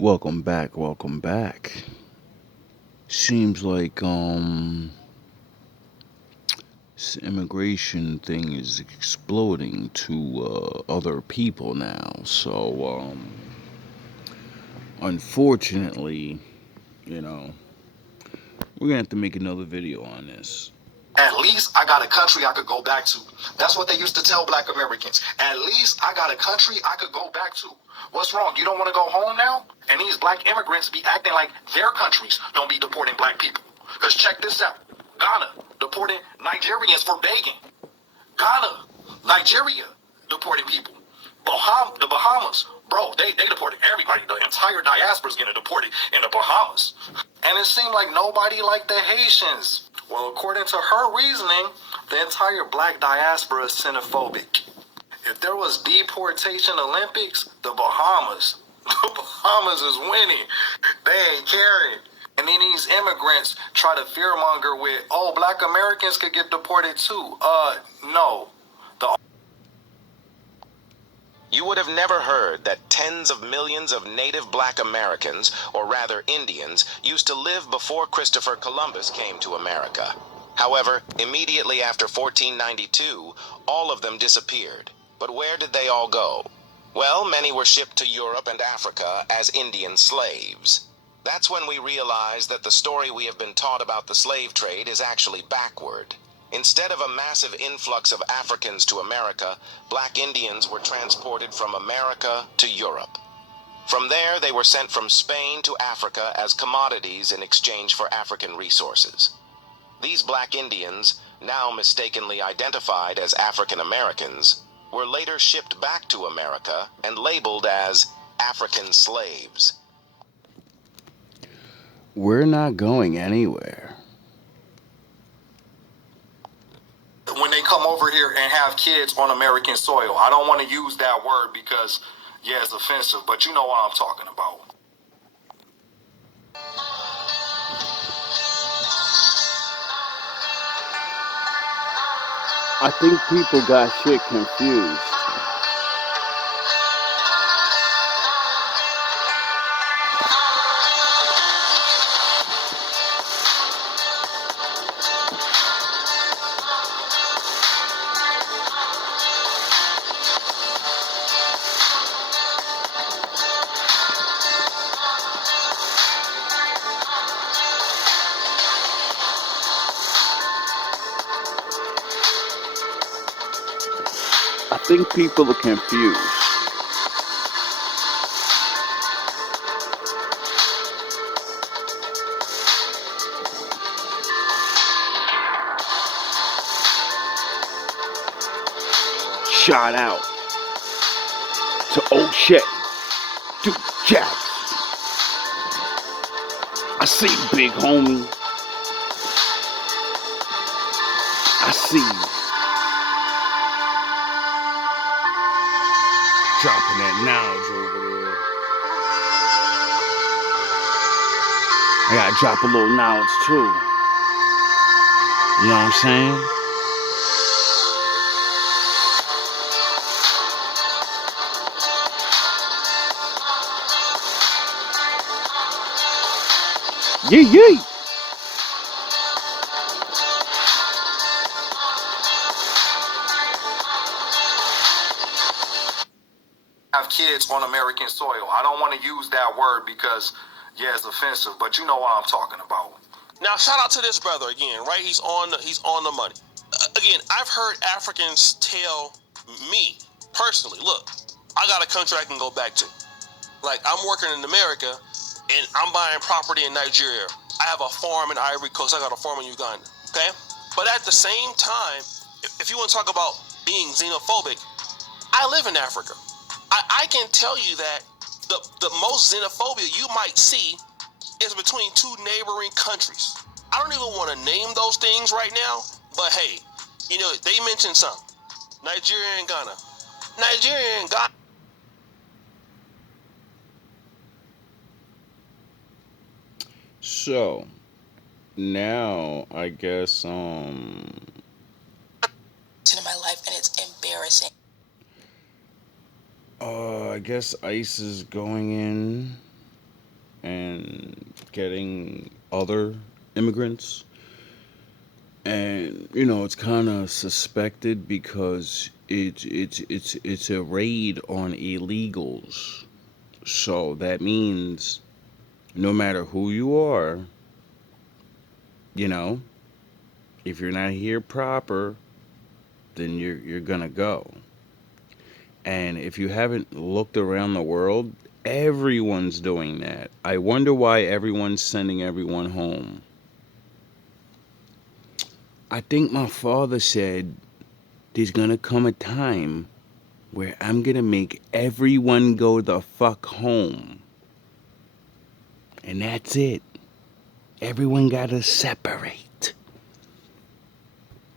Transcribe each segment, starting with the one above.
Welcome back, welcome back. Seems like this immigration thing is exploding to other people now. So unfortunately, you know, we're gonna have to make another video on this. At least I got a country I could go back to. That's what they used to tell black Americans. At least I got a country I could go back to. What's wrong? You don't want to go home now? And these black immigrants be acting like their countries don't be deporting black people. Because check this out. Ghana deporting Nigerians for begging. Ghana, Nigeria deporting people. The Bahamas, bro, they deported everybody. The entire diaspora is getting deported in the Bahamas. And it seemed like nobody liked the Haitians. Well, according to her reasoning, the entire black diaspora is xenophobic. If there was deportation Olympics, the Bahamas, the Bahamas is winning. They ain't caring. And then these immigrants try to fearmonger with, oh, black Americans could get deported too. No. You would have never heard that tens of millions of native black Americans, or rather Indians, used to live before Christopher Columbus came to America. However, immediately after 1492, all of them disappeared. But where did they all go? Well, many were shipped to Europe and Africa as Indian slaves. That's when we realized that the story we have been taught about the slave trade is actually backward. Instead of a massive influx of Africans to America, black Indians were transported from America to Europe. From there, they were sent from Spain to Africa as commodities in exchange for African resources. These black Indians, now mistakenly identified as African Americans, were later shipped back to America and labeled as African slaves. We're not going anywhere. When they come over here and have kids on American soil. I don't want to use that word because, yeah, it's offensive, but you know what I'm talking about. I think people got shit confused. I think people are confused. Shout out to O'Shea, Duke Jack. I see you, big homie. I see you. Dropping that knowledge over there. I gotta drop a little knowledge too. You know what I'm saying? Yeah, yeah. Have kids on American soil. I don't want to use that word because, yeah, it's offensive, but you know what I'm talking about. Now, shout out to this brother again, right? He's on the money. Again, I've heard Africans tell me personally, look, I got a country I can go back to. Like, I'm working in America, and I'm buying property in Nigeria. I have a farm in Ivory Coast. I got a farm in Uganda. Okay, but at the same time, if you want to talk about being xenophobic, I live in Africa. I can tell you that the most xenophobia you might see is between two neighboring countries. I don't even want to name those things right now, but hey, you know, they mentioned some. Nigeria and Ghana. Nigeria and Ghana. So now I guess In my life, and it's embarrassing. I guess ICE is going in and getting other immigrants. And you know, it's kind of suspected because it's a raid on illegals. So that means no matter who you are, you know, if you're not here proper, then you're gonna go. And if you haven't looked around the world, everyone's doing that. I wonder why everyone's sending everyone home. I think my father said there's gonna come a time where I'm gonna make everyone go the fuck home. And that's it. Everyone gotta separate.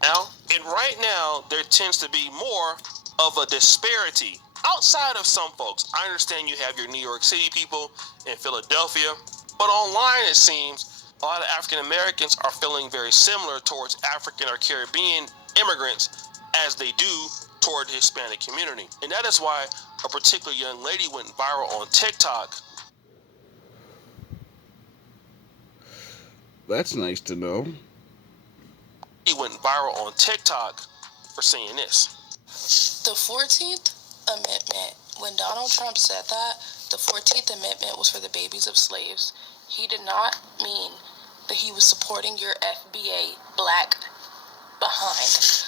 Now, and right now, there tends to be more of a disparity outside of some folks. I understand you have your New York City people in Philadelphia, but online it seems a lot of African Americans are feeling very similar towards African or Caribbean immigrants as they do toward the Hispanic community. And that is why a particular young lady went viral on TikTok. That's nice to know. He went viral on TikTok for saying this. The 14th Amendment, when Donald Trump said that, the 14th Amendment was for the babies of slaves. He did not mean that he was supporting your FBA black behind.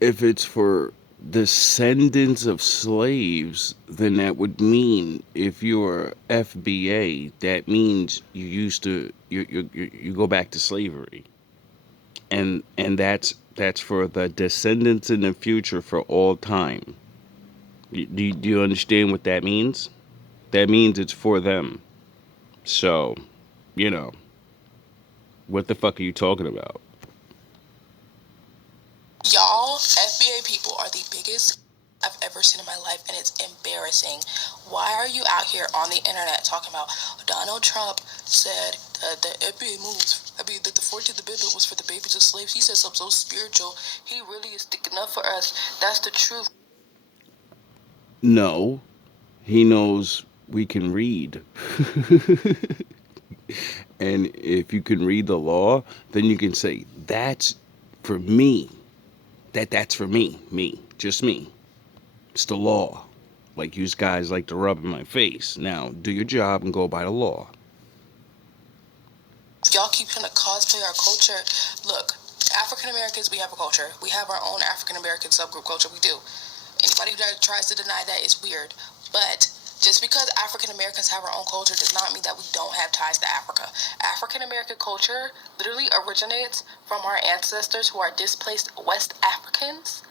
If it's for descendants of slaves, then that would mean if you're FBA, that means you used to you go back to slavery, and that's for the descendants in the future for all time. Do you understand what that means? That means it's for them. So, you know, what the fuck are you talking about? Y'all, FBA people are the biggest I've ever seen in my life, and it's embarrassing. Why are you out here on the internet talking about Donald Trump said that the FBA moves? I mean, that the 14th Amendment was for the babies of slaves. He said something so spiritual. He really is sticking up for us. That's the truth. No, he knows we can read. And if you can read the law, then you can say that's for me. That's for me, just me. It's the law. Like you guys like to rub in my face. Now, do your job and go by the law. Y'all keep trying to cosplay our culture. Look, African Americans, we have a culture. We have our own African American subgroup culture. We do. Anybody who tries to deny that is weird. But just because African Americans have our own culture does not mean that we don't have ties to Africa. African American culture literally originates from our ancestors who are displaced West Africans.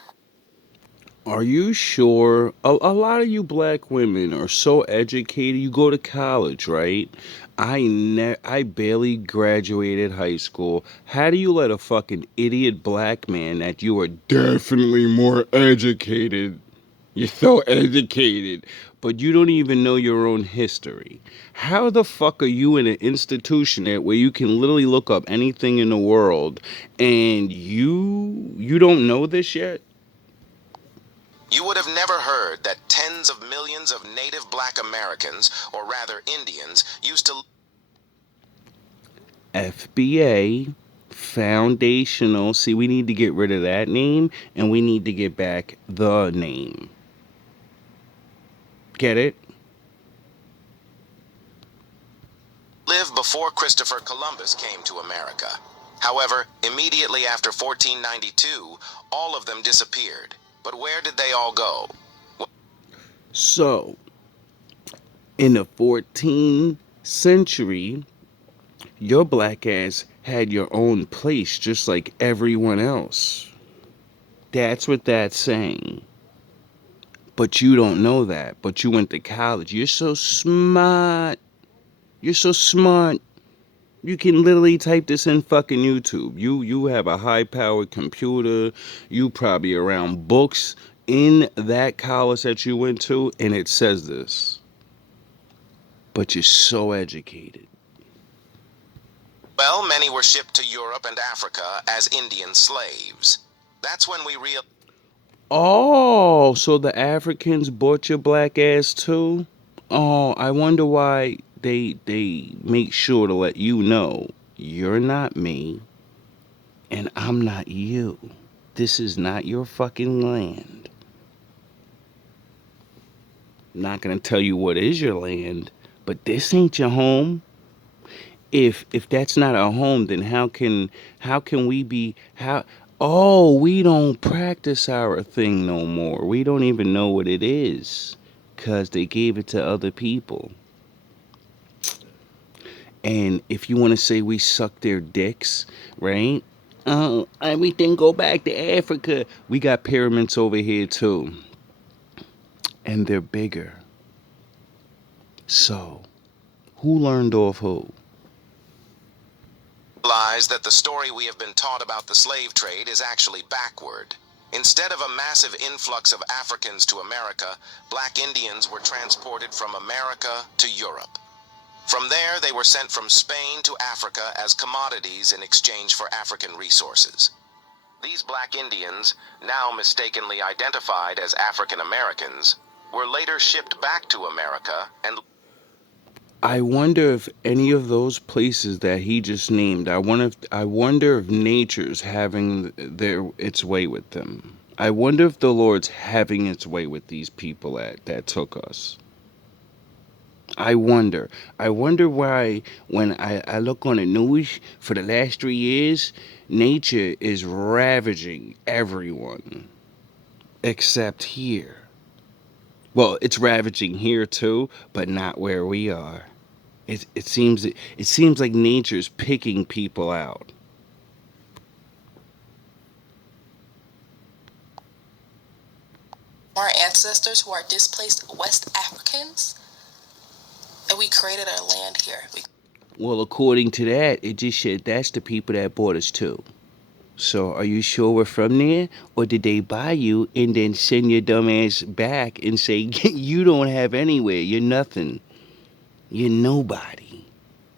Are you sure? A lot of you black women are so educated. You go to college, right? I barely graduated high school. How do you let a fucking idiot black man that you are definitely more educated? You're so educated, but you don't even know your own history. How the fuck are you in an institution where you can literally look up anything in the world and you don't know this yet? You would have never heard that tens of millions of native black Americans, or rather Indians, used to FBA foundational. See, we need to get rid of that name and we need to get back the name. Get it? live before Christopher Columbus came to America. However, immediately after 1492, all of them disappeared. But where did they all go? So, in the 14th century, your black ass had your own place just like everyone else. That's what that's saying. But you don't know that. But you went to college. You're so smart. You're so smart. You can literally type this in fucking YouTube. You have a high powered computer. You probably around books in that college that you went to, and it says this. But you're so educated. Well, many were shipped to Europe and Africa as Indian slaves. That's when we realized Oh, so the Africans bought your black ass too? Oh, I wonder why they make sure to let you know you're not me and I'm not you. This is not your fucking land. I'm not gonna tell you what is your land, but this ain't your home. If that's not our home, then how can we be how oh, we don't practice our thing no more. We don't even know what it is cuz they gave it to other people. And if you want to say we suck their dicks, right? Oh, everything go back to Africa. We got pyramids over here too, and they're bigger. So, who learned off who? Realize that the story we have been taught about the slave trade is actually backward. Instead of a massive influx of Africans to America, black Indians were transported from America to Europe. From there, they were sent from Spain to Africa as commodities in exchange for African resources. These black Indians, now mistakenly identified as African Americans, were later shipped back to America and I wonder if any of those places that he just named, I wonder if nature's having its way with them. I wonder if the Lord's having its way with these people that took us. I wonder. I wonder why when I look on the news for the last 3 years, nature is ravaging everyone except here. Well, it's ravaging here too, but not where we are. It seems like nature's picking people out. Our ancestors who are displaced West Africans, and we created our land here. Well, according to that, it just said that's the people that bought us too. So, are you sure we're from there? Or did they buy you and then send your dumb ass back and say, you don't have anywhere, you're nothing, you're nobody,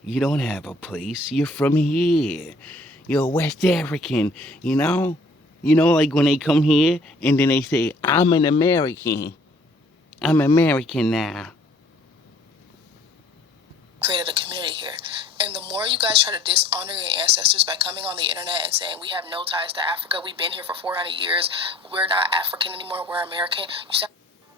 you don't have a place, you're from here, you're a West African, you know? You know, like when they come here and then they say, I'm American now. Created a community here. And the more you guys try to dishonor your ancestors by coming on the internet and saying we have no ties to Africa, we've been here for 400 years, we're not African anymore, we're American,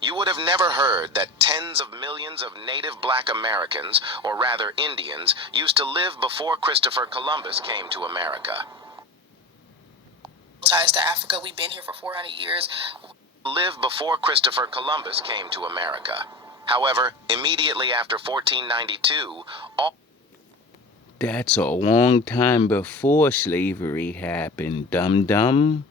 you would have never heard that tens of millions of native black Americans, or rather Indians, used to live before Christopher Columbus came to America. ties to Africa, we've been here for 400 years. Live before Christopher Columbus came to America. However, immediately after 1492, all That's a long time before slavery happened, dum dum.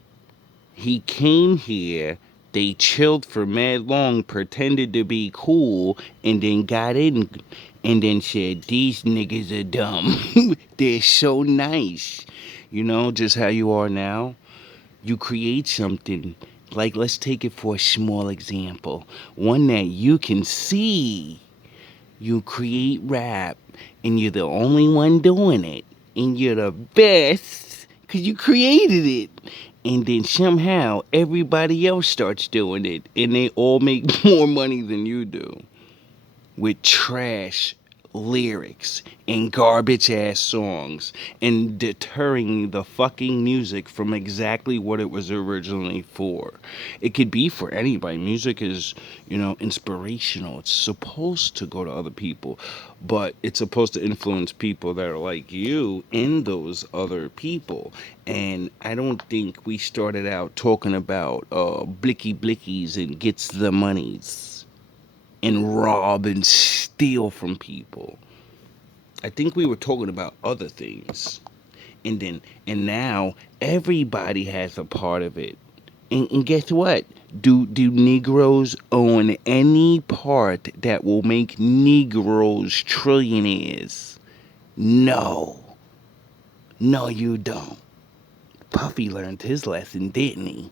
He came here, they chilled for mad long, pretended to be cool, and then got in and then said, these niggas are dumb. They're so nice. You know, just how you are now. You create something. Like, let's take it for a small example. One that you can see. You create rap, and you're the only one doing it. And you're the best because you created it. And then somehow everybody else starts doing it, and they all make more money than you do with trash lyrics and garbage ass songs and deterring the fucking music from exactly what it was originally for. It could be for anybody. Music is, inspirational. It's supposed to go to other people, but it's supposed to influence people that are like you in those other people. And I don't think we started out talking about blicky blickies and gets the monies and rob and steal from people. I think we were talking about other things. And now everybody has a part of it. And guess what? Do Negroes own any part that will make Negroes trillionaires? No. No, you don't. Puffy learned his lesson, didn't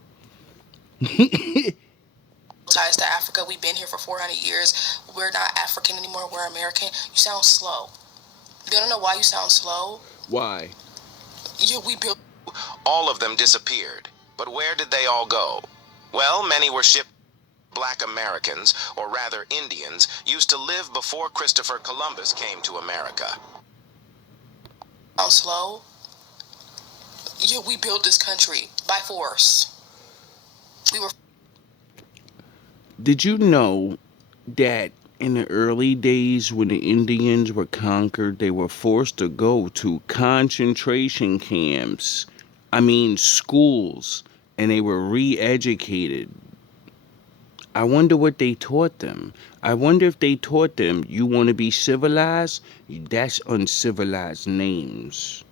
he? ties to Africa, we've been here for 400 years, we're not African anymore, we're American. You sound slow. You don't know why you sound slow? Why? We built all of them disappeared. But where did they all go? Well, many were shipped. Black Americans, or rather Indians, used to live before Christopher Columbus came to America. Slow. Yeah, we built this country by force. We were. Did you know that in the early days when the Indians were conquered, they were forced to go to concentration camps? I mean, schools, and they were re educated. I wonder what they taught them. I wonder if they taught them, you want to be civilized? That's uncivilized names.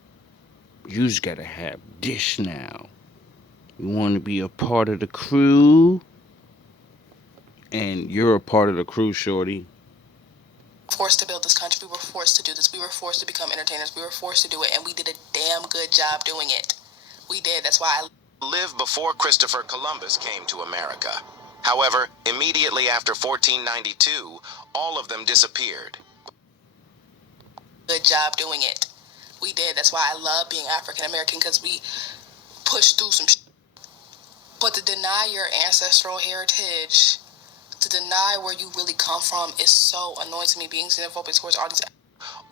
You just gotta have this now. You want to be a part of the crew? And you're a part of the crew, shorty. Forced to build this country. We were forced to do this. We were forced to become entertainers. We were forced to do it, and we did a damn good job doing it. We did. That's why I Lived before Christopher Columbus came to America. However, immediately after 1492, all of them disappeared. good job doing it. We did. That's why I love being African American, because we pushed through some. But to deny your ancestral heritage, to deny where you really come from, is so annoying to me. Being xenophobic towards all these.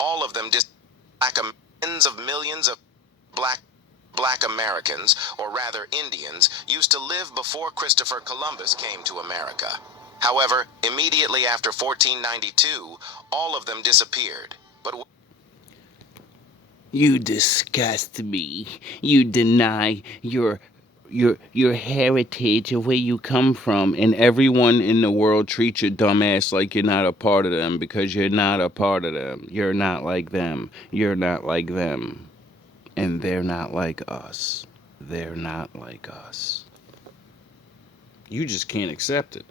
All of them tens of millions of black Americans, or rather Indians, used to live before Christopher Columbus came to America. However, immediately after 1492, all of them disappeared. But You disgust me. You deny your heritage of where you come from, and everyone in the world treats your dumbass like you're not a part of them because you're not a part of them. You're not like them. You're not like them. And they're not like us. They're not like us. You just can't accept it.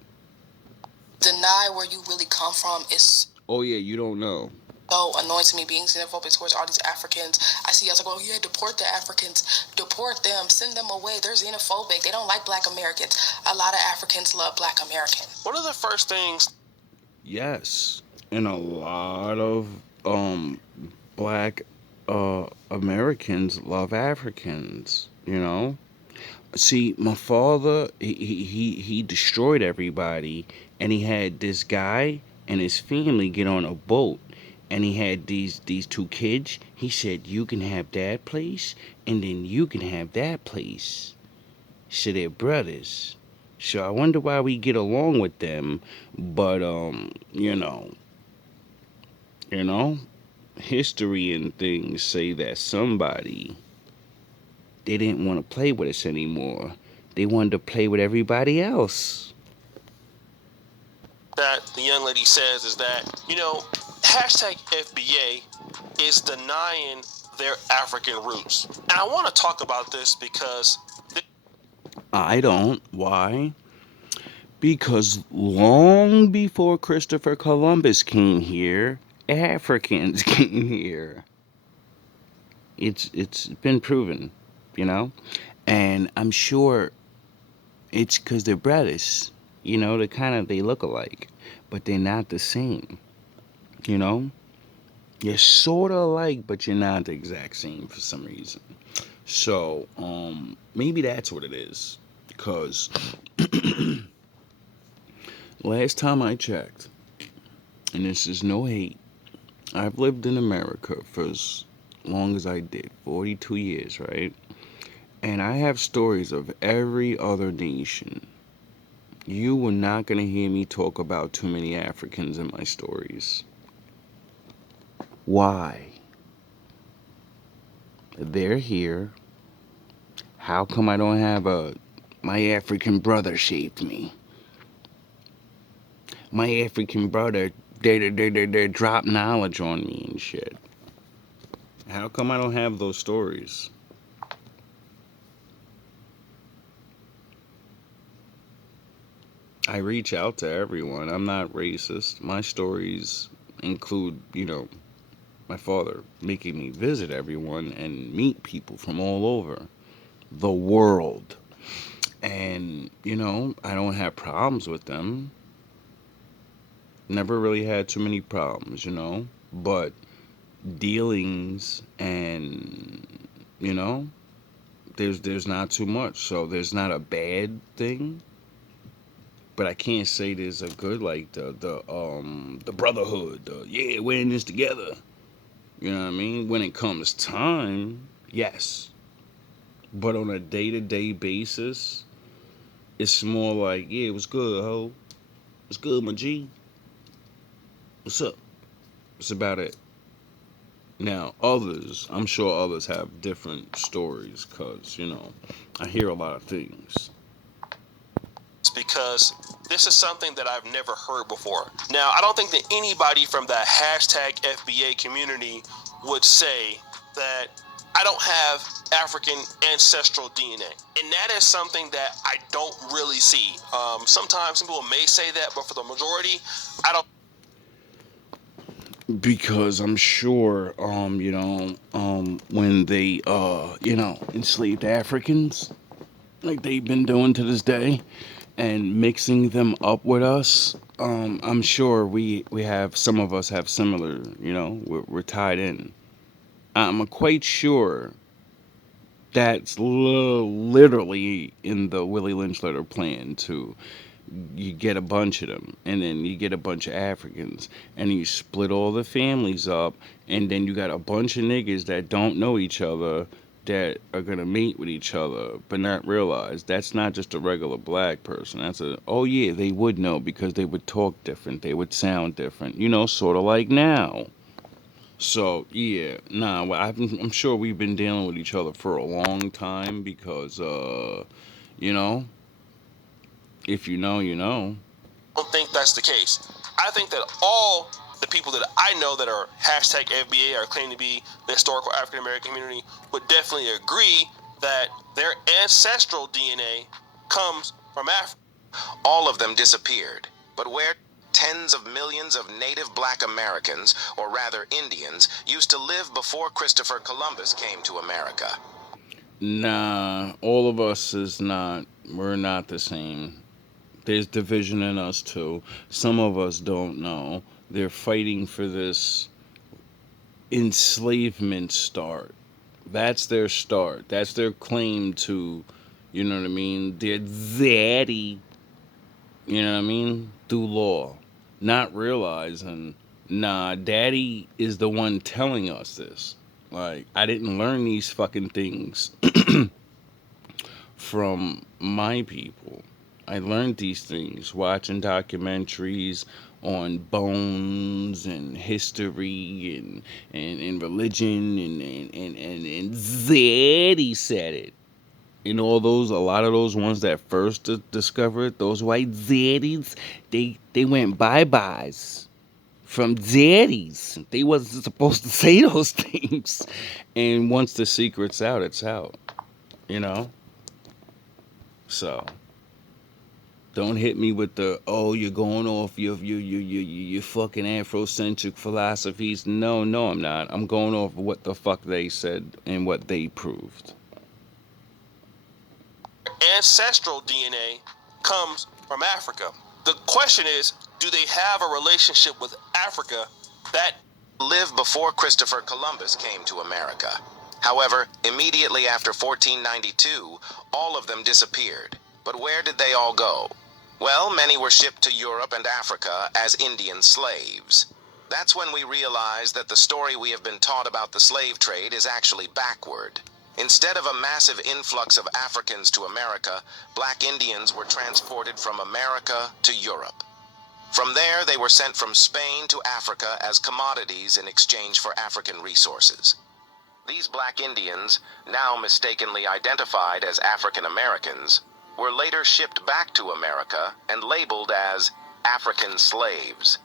Deny where you really come from is Oh yeah, you don't know. so annoying to me. Being xenophobic towards all these Africans. I see y'all talk about, oh, yeah, deport the Africans, deport them, send them away. They're xenophobic. They don't like black Americans. A lot of Africans love black Americans. One of the first things Yes. And a lot of black Americans love Africans, you know? See, my father, he destroyed everybody, and he had this guy and his family get on a boat, and he had these two kids. He said, "You can have that place, and then you can have that place." So they're brothers. So I wonder why we get along with them, but you know, history and things say that somebody, they didn't want to play with us anymore. They wanted to play with everybody else. that the young lady says is that, hashtag FBA is denying their African roots. And I want to talk about this because I don't. Why? Because long before Christopher Columbus came here, Africans came here. It's been proven, you know? And I'm sure it's because they're brothers. You know, they look alike, but they're not the same. You know, you're sort of alike, but you're not the exact same for some reason. So, maybe that's what it is. Because last time I checked, and this is no hate, I've lived in America for as long as I did, 42 years, right? And I have stories of every other nation. You were not going to hear me talk about too many Africans in my stories. Why? They're here. How come I don't have my African brother shaped me? My African brother, they drop knowledge on me and shit. How come I don't have those stories? I reach out to everyone. I'm not racist. My stories include, my father making me visit everyone and meet people from all over the world. And, I don't have problems with them. Never really had too many problems, But dealings and, you know, there's not too much. So there's not a bad thing. but I can't say there's a good like the brotherhood. Yeah, we're in this together. You know what I mean? When it comes time, yes, but on a day to day basis, it's more like, yeah, what's good, ho? What's good, my G? What's up? It's about it. Now, others, I'm sure others have different stories, cause I hear a lot of things. because this is something that I've never heard before. Now, I don't think that anybody from the hashtag FBA community would say that I don't have African ancestral DNA. And that is something that I don't really see. Sometimes some people may say that, but for the majority, I don't. Because I'm sure, when they, enslaved Africans, like they've been doing to this day, and mixing them up with us, I'm sure we have some of us have similar, we're tied in. I'm quite sure that's literally in the Willie Lynch letter plan to you get a bunch of them and then you get a bunch of Africans and you split all the families up and then you got a bunch of niggas that don't know each other that are gonna mate with each other but not realize that's not just a regular black person. That's a, oh yeah, they would know because they would talk different, they would sound different, sort of like now. So yeah, nah, well, I'm sure we've been dealing with each other for a long time because you know, if you know, you know. Don't think that's the case. I think that all the people that I know that are hashtag FBA or claim to be the historical African American community would definitely agree that their ancestral DNA comes from Africa. All of them disappeared. But where tens of millions of native black Americans, or rather Indians, used to live before Christopher Columbus came to America? Nah, all of us is not. We're not the same. There's division in us too. Some of us don't know. They're fighting for this enslavement start. That's their start. That's their claim to, you know what I mean? Their daddy, you know what I mean? Through law. Not realizing, nah, daddy is the one telling us this. Like, I didn't learn these fucking things from my people. I learned these things watching documentaries on bones and history and religion and Zaddy said it. And all those, a lot of those ones that first discovered those white zaddies, they went bye-byes from zaddies. They wasn't supposed to say those things. And once the secret's out, it's out. You know? So don't hit me with the, oh, you're going off your fucking Afrocentric philosophies. No, no, I'm not. I'm going off what the fuck they said and what they proved. Ancestral DNA comes from Africa. The question is, do they have a relationship with Africa that Lived before Christopher Columbus came to America? However, immediately after 1492, all of them disappeared. But where did they all go? Well, many were shipped to Europe and Africa as Indian slaves. That's when we realized that the story we have been taught about the slave trade is actually backward. Instead of a massive influx of Africans to America, black Indians were transported from America to Europe. From there, they were sent from Spain to Africa as commodities in exchange for African resources. These black Indians, now mistakenly identified as African Americans, were later shipped back to America and labeled as African slaves.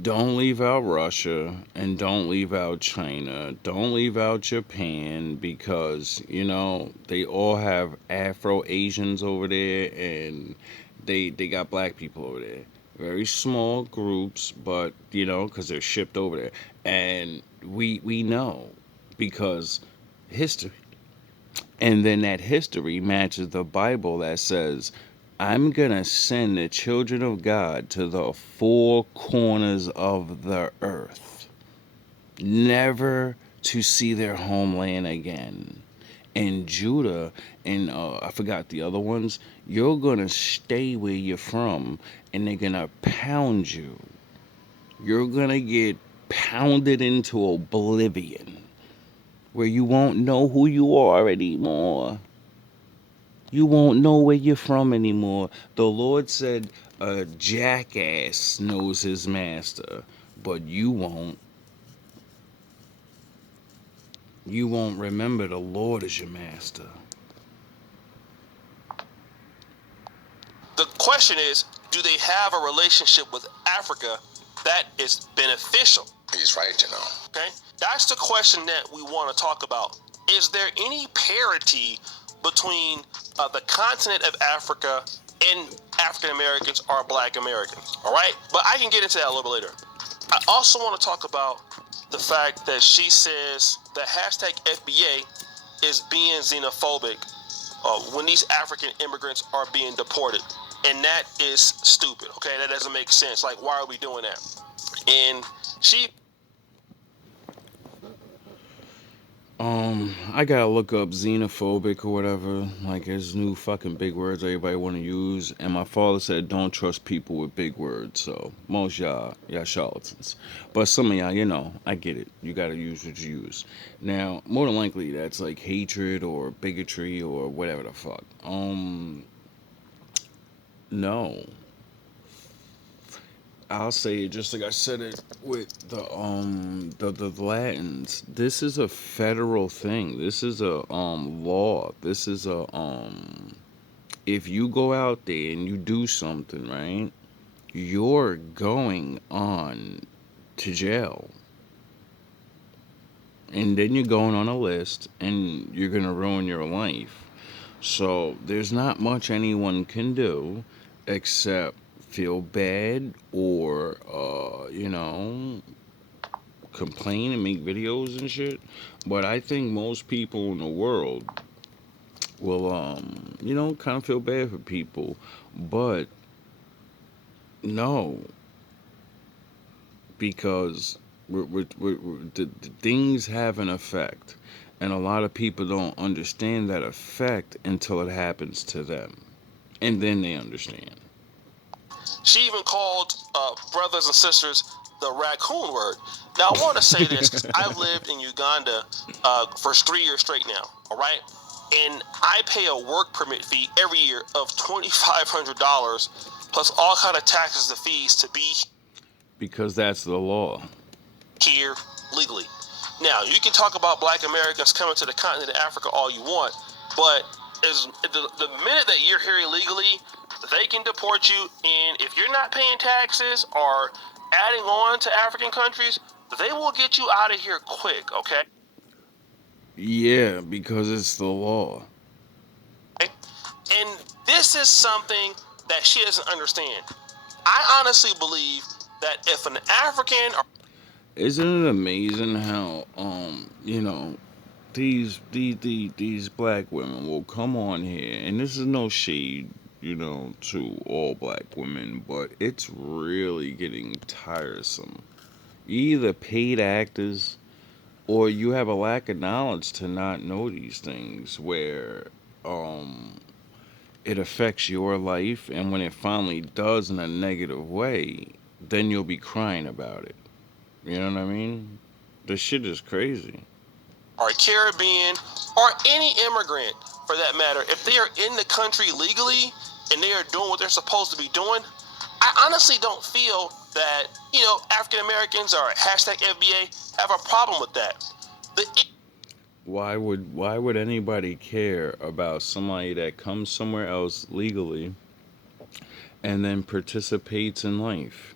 Don't leave out Russia and don't leave out China. Don't leave out Japan because, they all have Afro Asians over there and they got black people over there. Very small groups, but, because they're shipped over there. And we know because history. And then that history matches the Bible that says, I'm going to send the children of God to the four corners of the earth, never to see their homeland again. And Judah and I forgot the other ones, You're gonna stay where you're from, and they're gonna pound you. You're gonna get pounded into oblivion, where you won't know who you are anymore. You won't know where you're from anymore. The Lord said a jackass knows his master, but you won't. You won't remember the Lord is your master. The question is, do they have a relationship with Africa that is beneficial? He's right, Okay, that's the question that we want to talk about. Is there any parity between the continent of Africa and African Americans or Black Americans? All right, but I can get into that a little bit later. I also want to talk about the fact that she says the hashtag FBA is being xenophobic when these African immigrants are being deported. And that is stupid, okay? That doesn't make sense. Like, why are we doing that? And she... I gotta look up xenophobic or whatever. Like, there's new fucking big words everybody wanna use. And my father said, don't trust people with big words. So, most y'all charlatans. But some of y'all, I get it. You gotta use what you use. Now, more than likely, that's like hatred or bigotry or whatever the fuck. No. I'll say it just like I said it with the Latins. This is a federal thing. This is a law. This is a if you go out there and you do something, right? You're going on to jail. And then you're going on a list and you're going to ruin your life. So there's not much anyone can do except feel bad or, complain and make videos and shit. But I think most people in the world will, kind of feel bad for people. But no, because the things have an effect. And a lot of people don't understand that effect until it happens to them. And then they understand. She even called brothers and sisters the raccoon word. Now, I want to say this because I've lived in Uganda for 3 years straight now, all right? And I pay a work permit fee every year of $2,500 plus all kind of taxes and fees to be Because that's the law. here legally. Now, you can talk about Black Americans coming to the continent of Africa all you want, but the minute that you're here illegally, they can deport you, and if you're not paying taxes or adding on to African countries, they will get you out of here quick, okay? Yeah, because it's the law. And this is something that she doesn't understand. I honestly believe that if an African or Isn't it amazing how these black women will come on here, and this is no shade, to all black women, but it's really getting tiresome. You either paid actors or you have a lack of knowledge to not know these things where um it affects your life, and when it finally does in a negative way, then you'll be crying about it. You know what I mean? This shit is crazy. Caribbean or any immigrant for that matter, if they are in the country legally and they are doing what they're supposed to be doing, I honestly don't feel that, African Americans or hashtag FBA have a problem with that. The Why would anybody care about somebody that comes somewhere else legally and then participates in life?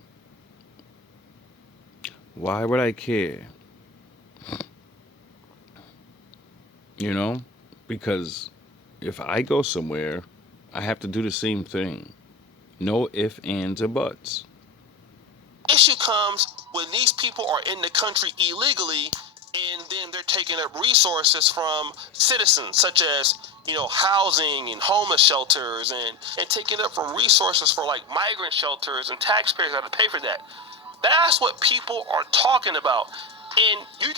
Why would I care? You know? Because if I go somewhere, I have to do the same thing. No ifs, ands, or buts. issue comes when these people are in the country illegally and then they're taking up resources from citizens such as housing and homeless shelters and taking up from resources for like migrant shelters, and taxpayers have to pay for that. That's what people are talking about. And you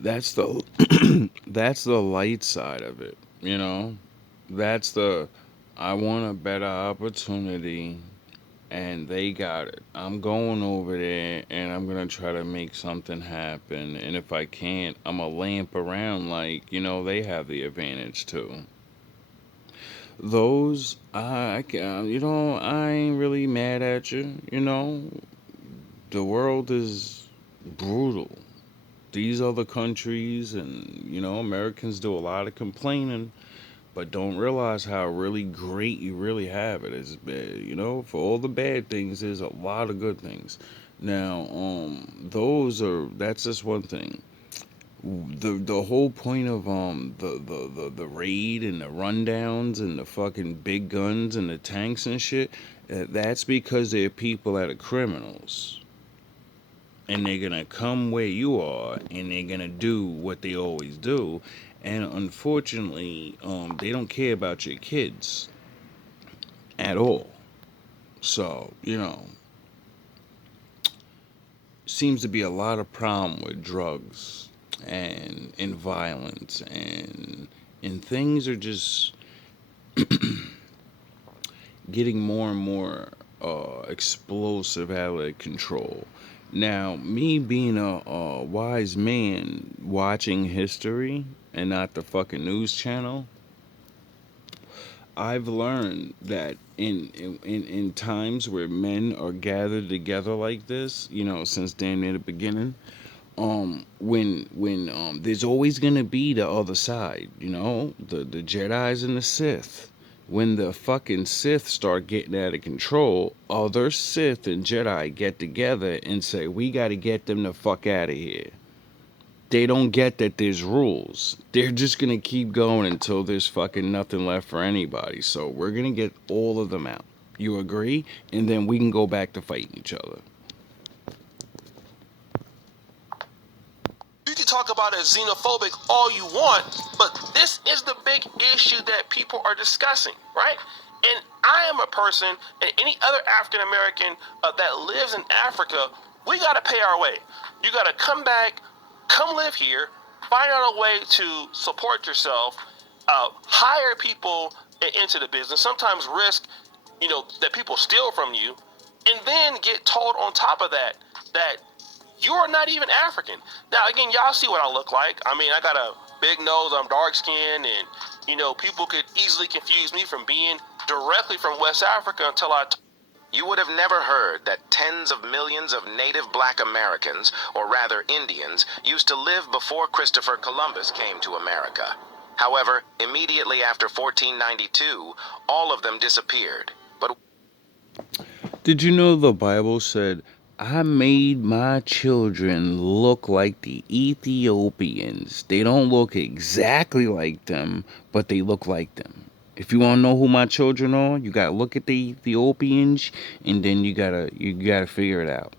That's the that's the light side of it. You know, that's the I want a better opportunity and they got it. I'm going over there and I'm gonna try to make something happen. And if I can't, I'm a lamp around like, they have the advantage too. Those I can, I ain't really mad at you. The world is brutal. These other countries and Americans do a lot of complaining, but don't realize how really great you really have it. It's for all the bad things, there's a lot of good things. Now, that's just one thing. The whole point of the raid and the rundowns and the fucking big guns and the tanks and shit, that's because they're people that are criminals. And they're gonna come where you are and they're gonna do what they always do. And unfortunately, they don't care about your kids at all. So, seems to be a lot of problem with drugs and violence and things are just getting more and more explosive out of control. Now, me being a wise man watching history and not the fucking news channel, I've learned that in times where men are gathered together like this, since damn near the beginning, when there's always gonna be the other side, the Jedi's and the Sith. When the fucking Sith start getting out of control, other Sith and Jedi get together and say, we gotta get them the fuck out of here. They don't get that there's rules. They're just gonna keep going until there's fucking nothing left for anybody. So we're gonna get all of them out. You agree? And then we can go back to fighting each other. You can talk about it xenophobic all you want, but this is the big issue that people are discussing, right? And I am a person, and any other African American that lives in Africa, we got to pay our way. You got to come back, come live here, find out a way to support yourself, hire people into the business, sometimes risk, that people steal from you, and then get told on top of that that you're not even African. Now, again, y'all see what I look like. I mean, I got a big nose, I'm dark skinned, and, people could easily confuse me from being directly from West Africa until You would have never heard that tens of millions of native black Americans, or rather Indians, used to live before Christopher Columbus came to America. However, immediately after 1492, all of them disappeared. But Did you know the Bible said, I made my children look like the Ethiopians? They don't look exactly like them, but they look like them. If you want to know who my children are, you gotta look at the Ethiopians, and then you gotta figure it out.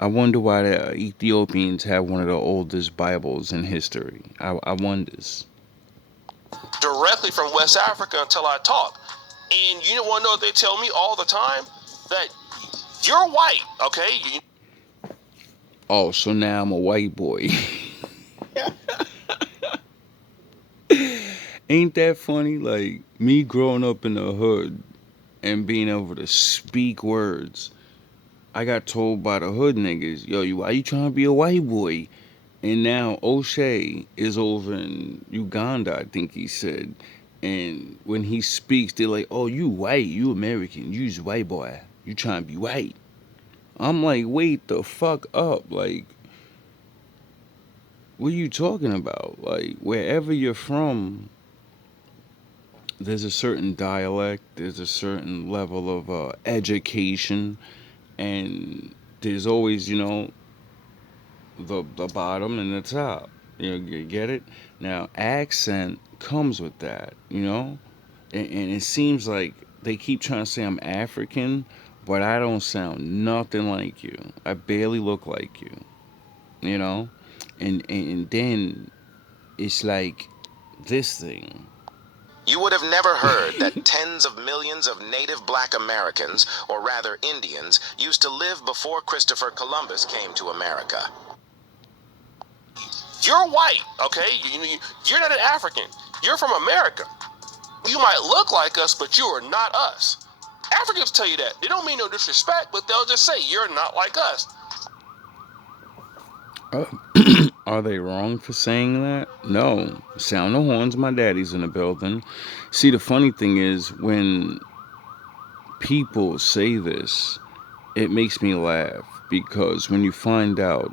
I wonder why the Ethiopians have one of the oldest Bibles in history. I wonders. directly from West Africa until I talk. And you want to know what they tell me all the time? That you're white, okay? Oh, so now I'm a white boy. Ain't that funny? Like me growing up in the hood and being able to speak words. I got told by the hood niggas, yo, why you trying to be a white boy? And now O'Shea is over in Uganda, I think he said. And when he speaks, they're like, oh, you white, you American, you's white boy. You trying to be white. I'm like, wait the fuck up. Like, what are you talking about? Like, wherever you're from, there's a certain dialect, there's a certain level of education, and there's always, the bottom and the top. You get it? Now, accent comes with that, and it seems like they keep trying to say I'm African, but I don't sound nothing like you. I barely look like you, you know? And then it's like this thing. you would have never heard that tens of millions of native black Americans, or rather Indians, used to live before Christopher Columbus came to America. You're white, okay? You're not an African. You're from America. You might look like us, but you are not us. Africans tell you that. They don't mean no disrespect, but they'll just say, you're not like us. Are they wrong for saying that? No. Sound the horns, my daddy's in the building. See, the funny thing is, when people say this, it makes me laugh because when you find out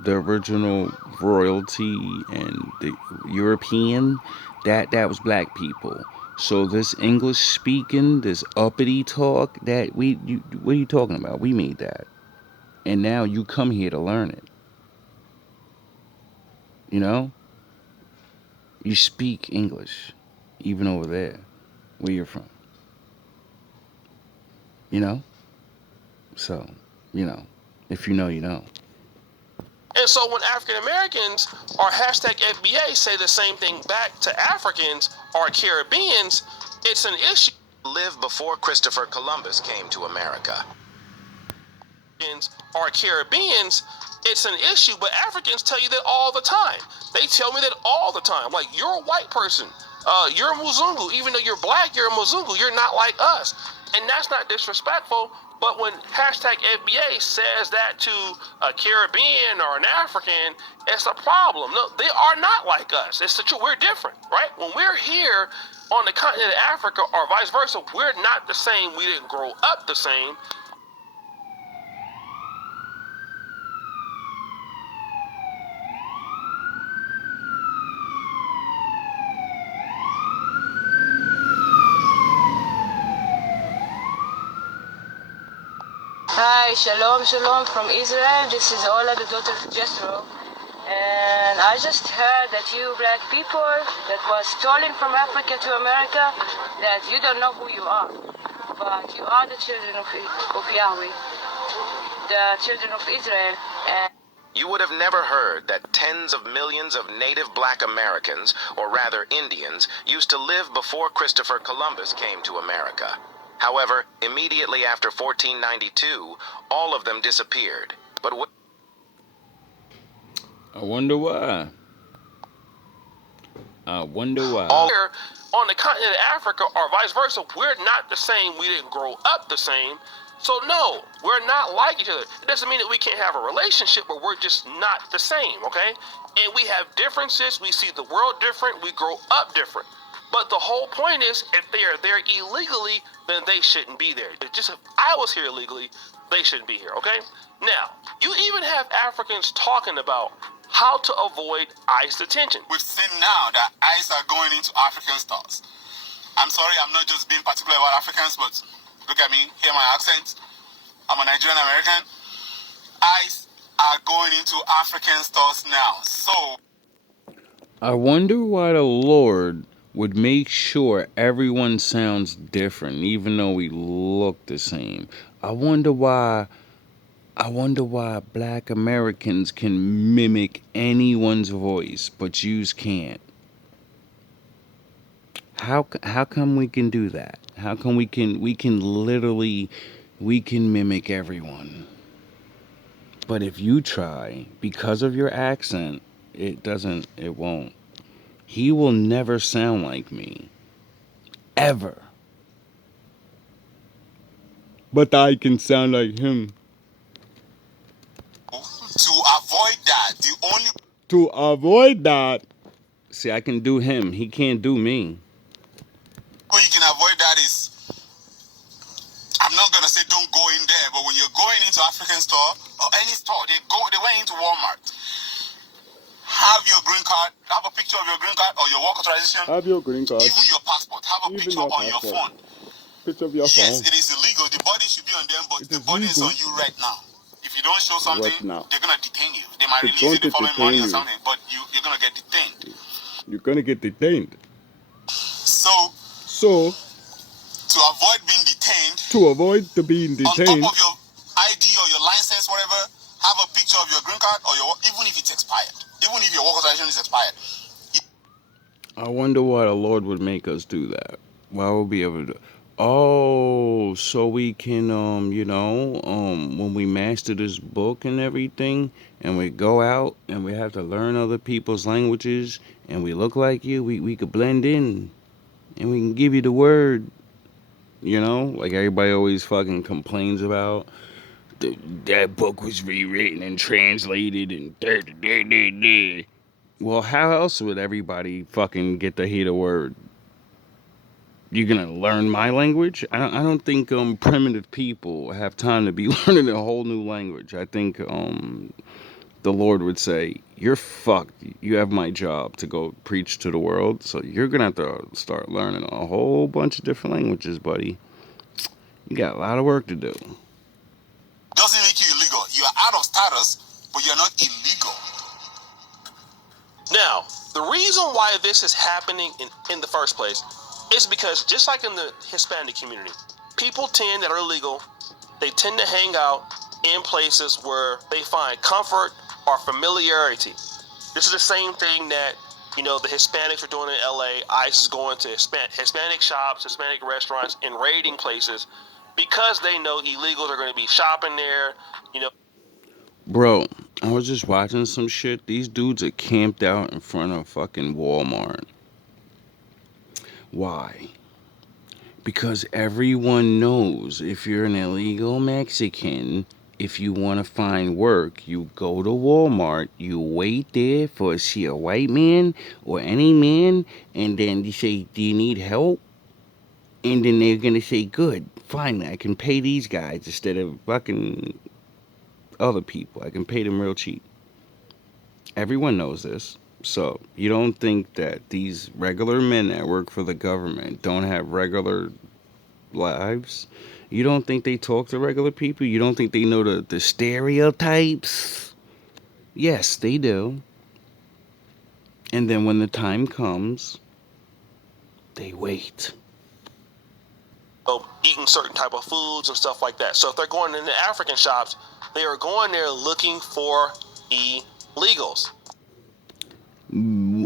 the original royalty and the European, that was black people. So this English speaking, this uppity talk, what are you talking about? We made that, and now you come here to learn it. You know, you speak English, even over there, where you're from. You know, so if you know, you know. And so when African Americans or hashtag FBA say the same thing back to Africans or Caribbeans, it's an issue. Live before Christopher Columbus came to America. Or Caribbeans, it's an issue, but Africans tell you that all the time. They tell me that all the time. Like, you're a white person. You're a Muzungu. Even though you're black, you're a Muzungu. You're not like us. And that's not disrespectful, but when hashtag FBA says that to a Caribbean or an African, it's a problem. No, they are not like us. It's the truth. We're different, right? When we're here on the continent of Africa or vice versa, we're not the same. We didn't grow up the same. Hi, shalom from Israel. This is Ola, the daughter of Jethro. And I just heard that you black people that was stolen from Africa to America, that you don't know who you are. But you are the children of Yahweh, the children of Israel. And You would have never heard that tens of millions of native black Americans, or rather Indians, used to live before Christopher Columbus came to America. However, immediately after 1492, all of them disappeared. But what I wonder why. all here on the continent of Africa or vice versa, we're not the same. We didn't grow up the same. So no, we're not like each other. It doesn't mean that we can't have a relationship, but we're just not the same, okay? And we have differences. We see the world different. We grow up different. But the whole point is, if they are there illegally, then they shouldn't be there. Just if I was here illegally, they shouldn't be here, okay? Now, you even have Africans talking about how to avoid ICE detention. We've seen now that ICE are going into African stores. I'm sorry, I'm not just being particular about Africans, but look at me, hear my accent. I'm a Nigerian American. ICE are going into African stores now. So I wonder why the Lord would make sure everyone sounds different, even though we look the same. I wonder why black Americans can mimic anyone's voice, but yous can't. How come we can do that? How come we can mimic everyone? But if you try, because of your accent, it won't. He will never sound like me. Ever. But I can sound like him. to avoid that, the only To avoid that. See, I can do him. He can't do me. way you can avoid that is, I'm not gonna say don't go in there, but when you're going into African store or any store, they went into Walmart. Have your green card, have a picture of your green card or your work authorization, Have your green card. even your passport, have a Even picture your on your passport. phone. Picture of your Yes, phone. it is illegal. The body should be on them, but It the is body is legal. on you right now. If you don't show something, Right now. they're gonna detain you. They might They're release you going the to following morning or detain you. something, but you're gonna get detained. You're gonna get detained. So So to avoid being detained, to avoid the being on top detained, of your ID or your license, whatever, have a picture of your green card or even if it's expired, even if your work authorization is expired. I wonder why the Lord would make us do that. Why would we ever do? Oh, so we can when we master this book and everything, and we go out and we have to learn other people's languages, and we look like you, we could blend in, and we can give you the word. Like everybody always fucking complains about. That book was rewritten and translated and da da da da da. Well, how else would everybody fucking get to hear the word? You're gonna learn my language? I don't think primitive people have time to be learning a whole new language. I think the Lord would say, "You're fucked. You have my job to go preach to the world, so you're gonna have to start learning a whole bunch of different languages, buddy. You got a lot of work to do." Doesn't make you illegal. You are out of status, but you're not illegal. Now, the reason why this is happening in the first place is because just like in the Hispanic community, people that are illegal, they tend to hang out in places where they find comfort or familiarity. This is the same thing that, the Hispanics are doing in LA. ICE is going to Hispanic shops, Hispanic restaurants, and raiding places because they know illegals are going to be shopping there. Bro, I was just watching some shit. These dudes are camped out in front of fucking Walmart. Why? Because everyone knows if you're an illegal Mexican, if you want to find work, you go to Walmart, you wait there for see a white man or any man, and then you say, "Do you need help?" And then they're gonna say, "Good, finally, I can pay these guys instead of fucking other people. I can pay them real cheap." Everyone knows this. So you don't think that these regular men that work for the government don't have regular lives? You don't think they talk to regular people? You don't think they know the stereotypes? Yes, they do. And then when the time comes, they wait. Eating certain type of foods and stuff like that. So if they're going into African shops, they are going there looking for illegals.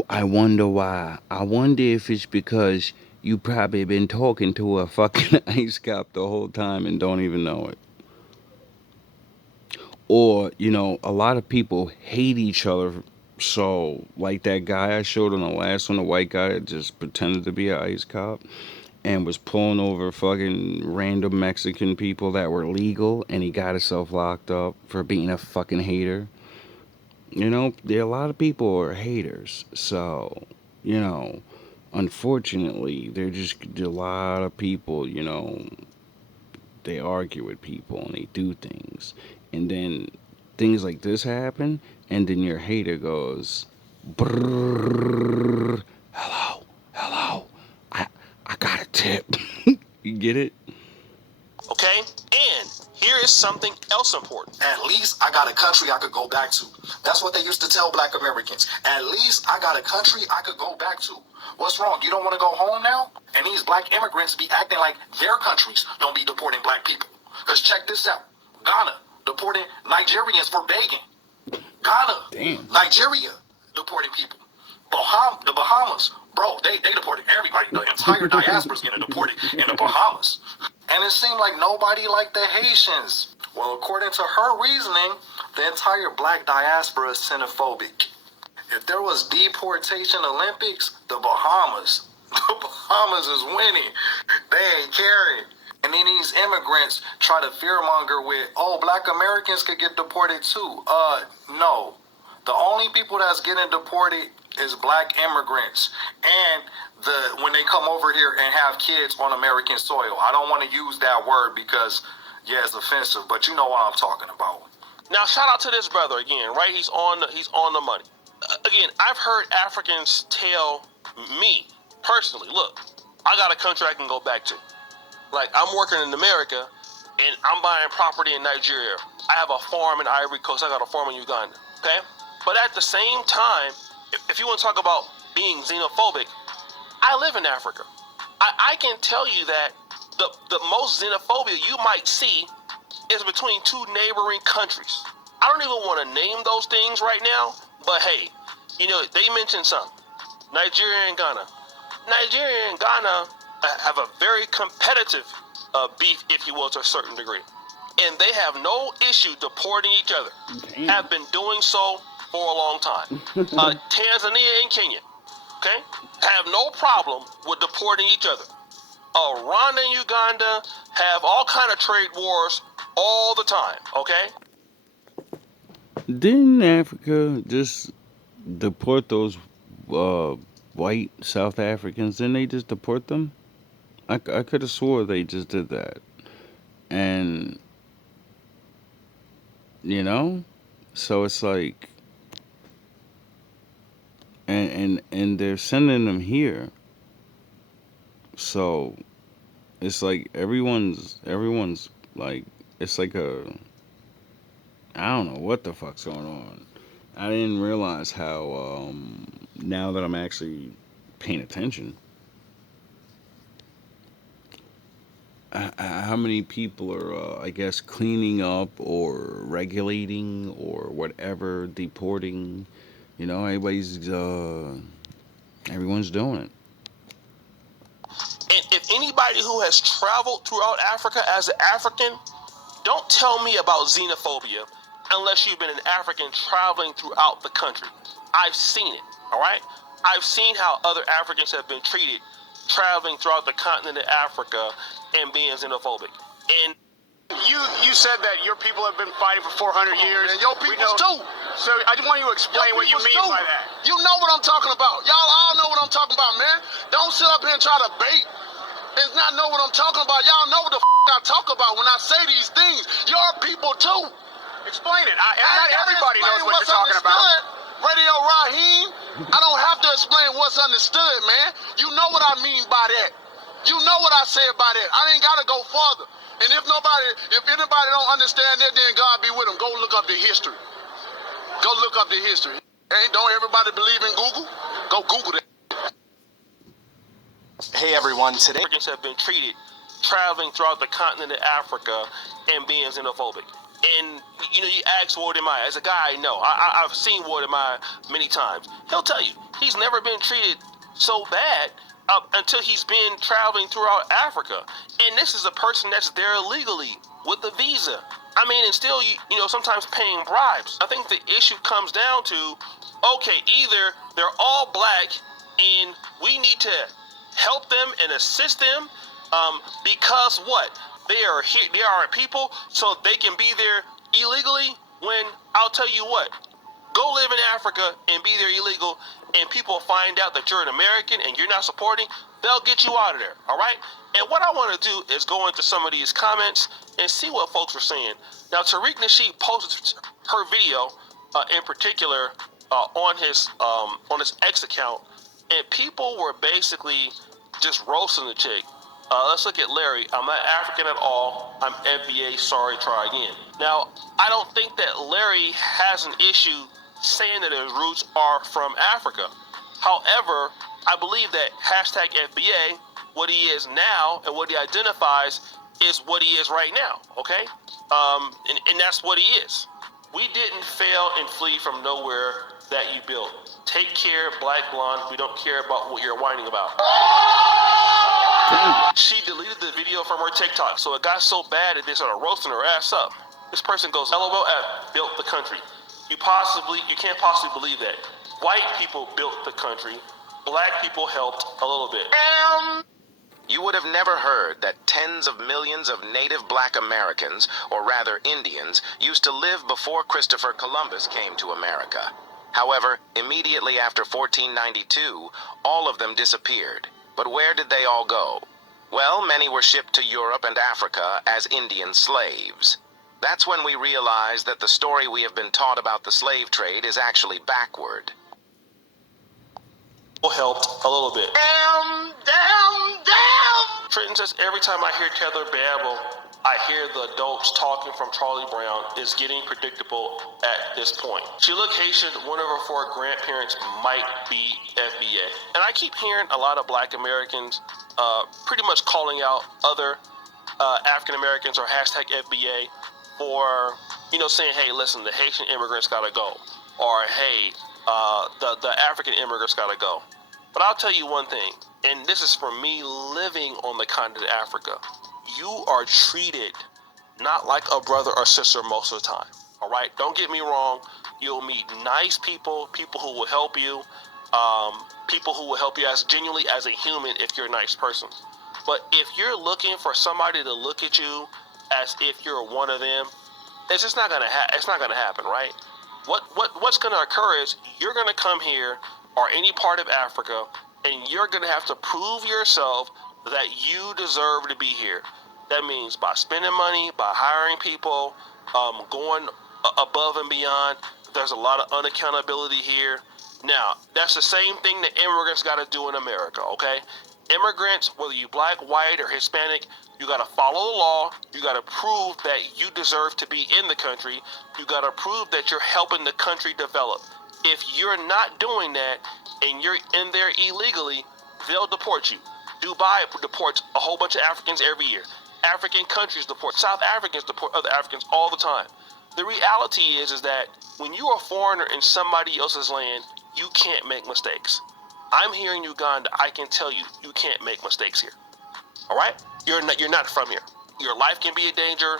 I wonder why. I wonder if it's because you probably been talking to a fucking ice cop the whole time and don't even know it. Or, a lot of people hate each other. So, like that guy I showed on the last one, the white guy that just pretended to be an ICE cop and was pulling over fucking random Mexican people that were legal, and he got himself locked up for being a fucking hater. There are a lot of people who are haters. So, unfortunately, there just a lot of people, they argue with people and they do things. And then things like this happen, and then your hater goes, "Brrr, hello, hello, I got a tip." You get it? Okay? And here is something else important. At least I got a country I could go back to. That's what they used to tell black Americans. At least I got a country I could go back to. What's wrong? You don't want to go home now? And these black immigrants be acting like their countries don't be deporting black people. Because check this out. Ghana deporting Nigerians for begging. Ghana, Damn. Nigeria deporting people. The Bahamas, bro, they deported everybody. The entire diaspora's getting deported in the Bahamas. And it seemed like nobody liked the Haitians. Well, according to her reasoning, the entire black diaspora is xenophobic. If there was deportation Olympics, the Bahamas is winning. They ain't caring. And then these immigrants try to fearmonger with, oh, black Americans could get deported too. No. The only people that's getting deported is black immigrants. And when they come over here and have kids on American soil. I don't want to use that word because, yeah, it's offensive, but you know what I'm talking about. Now, shout out to this brother again, right? He's on the money. Again, I've heard Africans tell me personally, look, I got a country I can go back to. Like, I'm working in America, and I'm buying property in Nigeria. I have a farm in Ivory Coast. I got a farm in Uganda, okay? But at the same time, if you want to talk about being xenophobic, I live in Africa. I can tell you that the most xenophobia you might see is between two neighboring countries. I don't even want to name those things right now, but hey, they mentioned something. Nigeria and Ghana. Nigeria and Ghana have a very competitive beef, if you will, to a certain degree. And they have no issue deporting each other. Damn. Have been doing so for a long time. Tanzania and Kenya, okay, have no problem with deporting each other. Rwanda and Uganda have all kind of trade wars all the time, okay? Didn't Africa just deport those white South Africans? Didn't they just deport them? I could have swore they just did that. And, you know? So it's like, and they're sending them here. So it's like everyone's like, it's like I don't know what the fuck's going on. I didn't realize how now that I'm actually paying attention, how many people are I guess cleaning up or regulating or whatever, deporting. You know, everyone's doing it. And if anybody who has traveled throughout Africa as an African, don't tell me about xenophobia unless you've been an African traveling throughout the country. I've seen it, all right? I've seen how other Africans have been treated traveling throughout the continent of Africa and being xenophobic. And you said that your people have been fighting for 400 years. And your peoples too. So I just want you to explain what you mean by that. You know what I'm talking about. Y'all all know what I'm talking about, man. Don't sit up here and try to bait and not know what I'm talking about. Y'all know what the I talk about when I say these things. Your people too. Explain it. Not everybody knows what you're talking about. Radio Raheem, I don't have to explain what's understood, man. You know what I mean by that. You know what I say about that. I ain't gotta go further. And if anybody don't understand that, then God be with them. Go look up the history. Go look up the history. Don't everybody believe in Google? Go Google that. Hey everyone, today Africans have been treated traveling throughout the continent of Africa and being xenophobic. And, you know, you ask Ward Maya, as a guy I know, I've seen Ward Maya many times. He'll tell you, he's never been treated so bad until he's been traveling throughout Africa. And this is a person that's there illegally with a visa. I mean, and still, you know, sometimes paying bribes. I think the issue comes down to, okay, either they're all black and we need to help them and assist them because what? They are here, they are people, so they can be there illegally. When I'll tell you what, go live in Africa and be there illegal, and people find out that you're an American and you're not supporting, they'll get you out of there, all right? And what I want to do is go into some of these comments and see what folks are saying. Now, Tariq Nasheed posted her video in particular on his X account, and people were basically just roasting the chick. Let's look at Larry. I'm not African at all. I'm FBA. Sorry, try again. Now, I don't think that Larry has an issue saying that his roots are from Africa. However, I believe that hashtag FBA, what he is now and what he identifies is what he is right now, okay? And that's what he is. We didn't fail and flee from nowhere that you built. Take care, Black Blonde. We don't care about what you're whining about. She deleted the video from her TikTok, so it got so bad that they started roasting her ass up. This person goes, LOL built the country. You can't possibly believe that. White people built the country. Black people helped a little bit. you would have never heard that tens of millions of native black Americans, or rather Indians, used to live before Christopher Columbus came to America. However, immediately after 1492, all of them disappeared. But where did they all go? Well, many were shipped to Europe and Africa as Indian slaves. That's when we realized that the story we have been taught about the slave trade is actually backward. Helped a little bit. Trenton says, every time I hear Tether babble, I hear the adults talking from Charlie Brown. Is getting predictable at this point. She looked Haitian. One of her four grandparents might be FBA. And I keep hearing a lot of black Americans pretty much calling out other African Americans or hashtag FBA for, saying, hey, listen, the Haitian immigrants gotta go. Or, hey, the African immigrants gotta go. But I'll tell you one thing, and this is for me living on the continent of Africa. You are treated not like a brother or sister most of the time. All right? Don't get me wrong. You'll meet nice people, people who will help you, people who will help you as genuinely as a human if you're a nice person. But if you're looking for somebody to look at you as if you're one of them, it's just not gonna it's not gonna happen, right? What's gonna occur is you're gonna come here or any part of Africa, and you're gonna have to prove yourself that you deserve to be here. That means by spending money, by hiring people, going above and beyond. There's a lot of unaccountability here. Now, that's the same thing that immigrants got to do in America, okay? Immigrants, whether you black, white, or Hispanic, you got to follow the law. You got to prove that you deserve to be in the country. You got to prove that you're helping the country develop. If you're not doing that and you're in there illegally, they'll deport you. Dubai deports a whole bunch of Africans every year. African countries deport. South Africans deport other Africans all the time. The reality is that when you're a foreigner in somebody else's land, you can't make mistakes. I'm here in Uganda. I can tell you, you can't make mistakes here. All right? You're not from here. Your life can be in danger.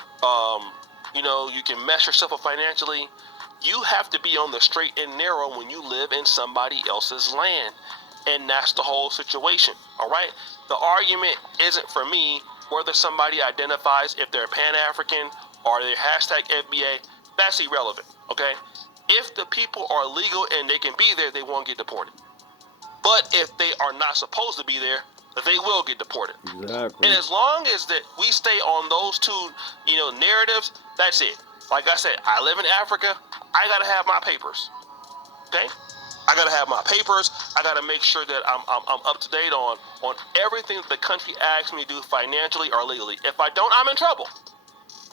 You can mess yourself up financially. You have to be on the straight and narrow when you live in somebody else's land. And that's the whole situation. All right? The argument isn't for me whether somebody identifies if they're Pan-African or they're hashtag FBA. That's irrelevant. Okay? If the people are legal and they can be there, they won't get deported. But if they are not supposed to be there, they will get deported. Exactly. And as long as that we stay on those two, narratives, that's it. Like I said, I live in Africa. I gotta have my papers. Okay? I gotta have my papers. I gotta make sure that I'm up to date on everything that the country asks me to do financially or legally. If I don't, I'm in trouble.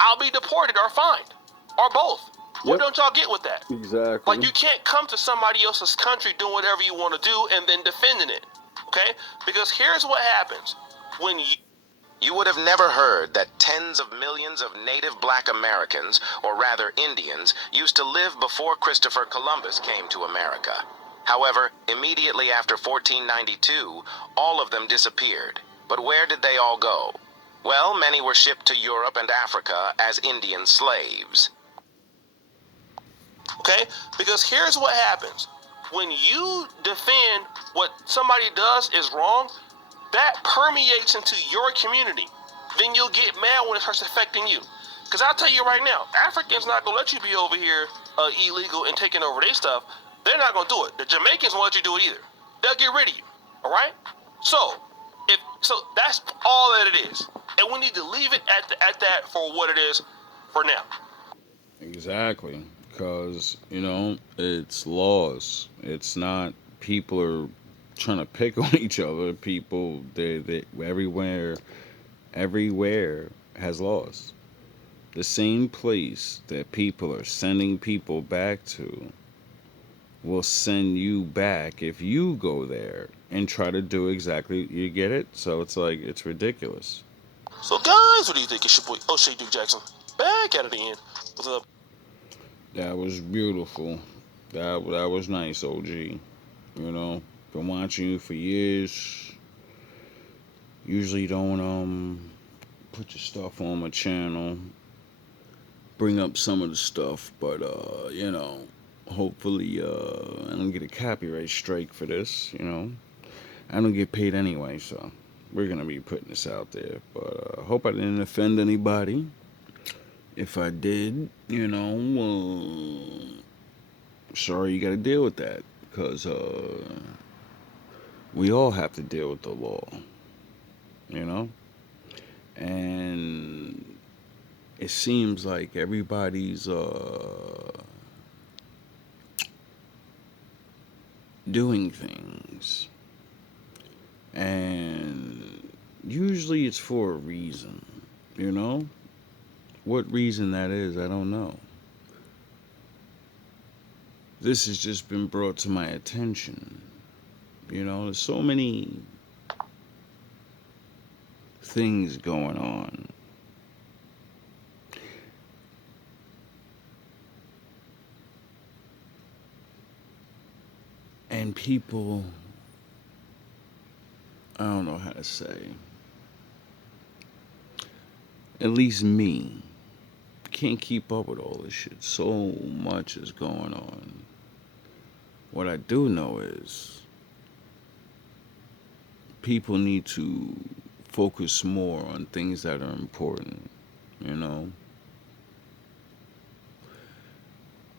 I'll be deported or fined or both. What don't y'all get with that? Exactly. Like, you can't come to somebody else's country doing whatever you want to do and then defending it. Okay? Because here's what happens when You would have never heard that tens of millions of native black Americans, or rather Indians, used to live before Christopher Columbus came to America. However, immediately after 1492, all of them disappeared. But where did they all go? Well, many were shipped to Europe and Africa as Indian slaves. Okay? Because here's what happens. When you defend what somebody does is wrong, that permeates into your community. Then you'll get mad when it starts affecting you. Because I'll tell you right now, Africans not going to let you be over here illegal and taking over their stuff. They're not going to do it. The Jamaicans won't let you do it either. They'll get rid of you. All right? So that's all that it is. And we need to leave it at that for what it is for now. Exactly. Because, it's laws. It's not people are trying to pick on each other. People, they everywhere has laws. The same place that people are sending people back to will send you back if you go there and try to do exactly, you get it? So it's like, it's ridiculous. So guys, what do you think? It's your boy O'Shea Duke Jackson back at it again with a That was beautiful. That was nice, OG. Been watching you for years. Usually don't put your stuff on my channel. Bring up some of the stuff, but hopefully I don't get a copyright strike for this. I don't get paid anyway, so we're gonna be putting this out there. But hope I didn't offend anybody. If I did, sorry you got to deal with that, because we all have to deal with the law, and it seems like everybody's doing things, and usually it's for a reason. What reason that is, I don't know. This has just been brought to my attention. There's so many things going on. And people I don't know how to say. At least me can't keep up with all this shit. So much is going on. What I do know is people need to focus more on things that are important, you know?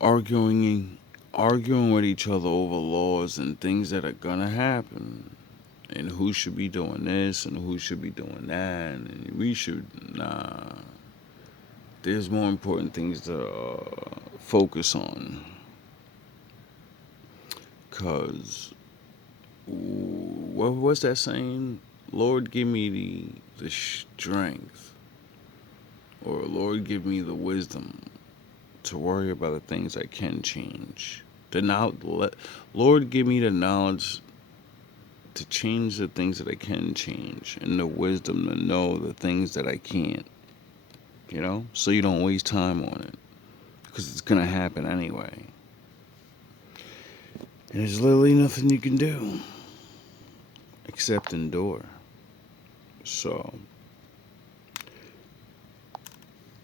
Arguing arguing with each other over laws and things that are gonna happen. And who should be doing this and who should be doing that and we should there's more important things to focus on. Cause what's that saying? Lord, give me the strength, or Lord, give me the wisdom to worry about the things I can change. Lord, give me the knowledge to change the things that I can change, and the wisdom to know the things that I can't. You know, so you don't waste time on it, because it's gonna happen anyway. And there's literally nothing you can do except endure. So,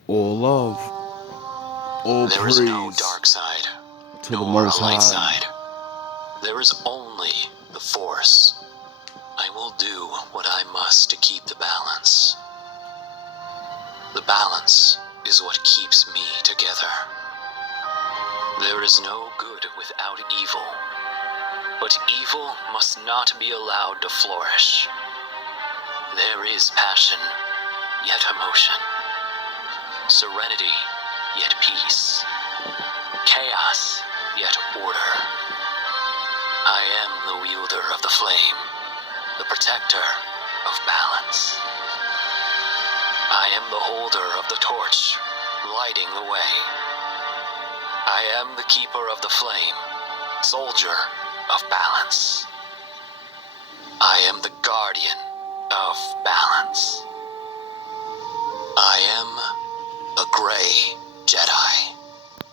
all love, all There is no praise dark side, to the nor Most a light High. side. There is only the Force. I will do what I must to keep the balance. The balance is what keeps me together. There is no good without evil, but evil must not be allowed to flourish. There is passion, yet emotion. Serenity, yet peace. Chaos, yet order. I am the wielder of the flame, the protector of balance. I am the holder of the torch, lighting the way. I am the keeper of the flame, soldier of balance. I am the guardian of balance. I am a gray Jedi.